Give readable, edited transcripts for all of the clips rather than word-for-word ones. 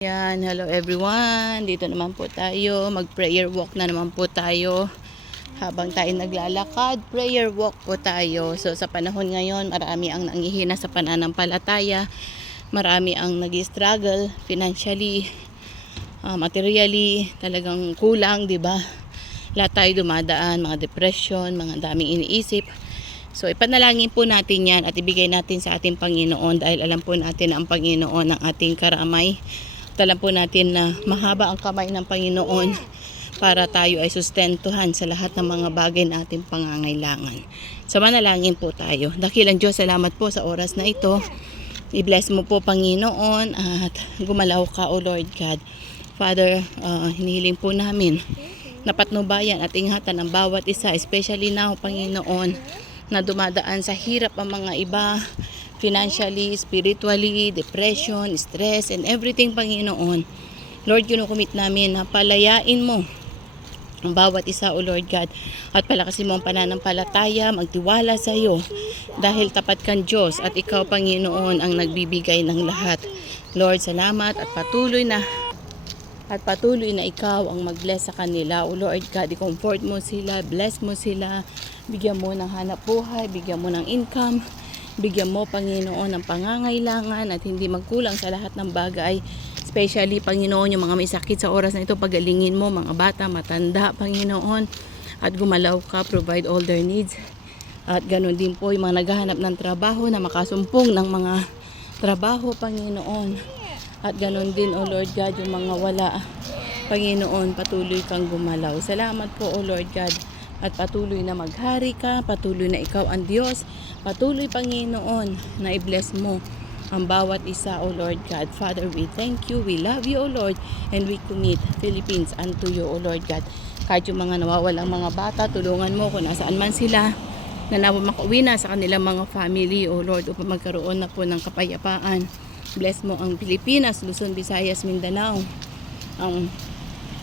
Yan, hello everyone. Dito naman po tayo. Mag-prayer walk na naman po tayo. Habang tayo naglalakad, prayer walk po tayo. So sa panahon ngayon, marami ang nangihina sa pananampalataya. Marami ang nag-struggle financially, materially, talagang kulang, 'di ba? Lahat tayo dumadaan, mga depression, mga daming iniisip. So ipanalangin po natin 'yan at ibigay natin sa ating Panginoon dahil alam po natin na ang Panginoon ang ating karamay. Alam po natin na mahaba ang kamay ng Panginoon para tayo ay sustentuhan sa lahat ng mga bagay na ating pangangailangan. So manalangin po tayo. Dakilang Diyos, salamat po sa oras na ito. I-bless mo po Panginoon at gumalaw ka o Lord God. Father, hinihiling po namin na patnubayan at ingatan ang bawat isa, especially now Panginoon, na dumadaan sa hirap ang mga iba, financially, spiritually, depression, stress, and everything, Panginoon. Lord, kinukumit namin na palayain mo ang bawat isa, O Lord God, at palakasin mo ang pananampalataya, magtiwala sa iyo, dahil tapat kang Diyos at ikaw, Panginoon, ang nagbibigay ng lahat. Lord, salamat at patuloy na ikaw ang mag-bless sa kanila. O Lord God, i-comfort mo sila, bless mo sila, bigyan mo ng hanap buhay, bigyan mo ng income, bigyan mo, Panginoon, ng pangangailangan at hindi magkulang sa lahat ng bagay. Especially, Panginoon, yung mga may sakit sa oras na ito, pagalingin mo, mga bata, matanda, Panginoon, at gumalaw ka, provide all their needs. At ganoon din po yung mga naghahanap ng trabaho na makasumpong ng mga trabaho, Panginoon. At ganoon din, O Lord God, yung mga wala, Panginoon, patuloy kang gumalaw. Salamat po, O Lord God. At patuloy na maghari ka, patuloy na ikaw ang Diyos, patuloy, Panginoon, na i-bless mo ang bawat isa, O Lord God. Father, we thank you, we love you, O Lord, and we commit Philippines unto you, O Lord God. Kahit yung mga nawawalang mga bata, tulungan mo kung nasaan man sila, na makauwi na sa kanilang mga family, O Lord, upang magkaroon na po ng kapayapaan. Bless mo ang Pilipinas, Luzon, Visayas, Mindanao, ang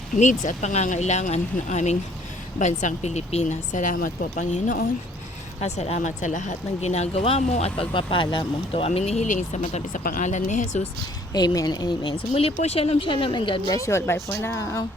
needs at pangangailangan ng aming bansang Pilipinas. Salamat po, Panginoon. At salamat sa lahat ng ginagawa mo at pagpapala mo. Ito amin nihiling sa matabi sa pangalan ni Jesus. Amen. Amen. So muli po, shalom, shalom, and God bless you all. Bye for now.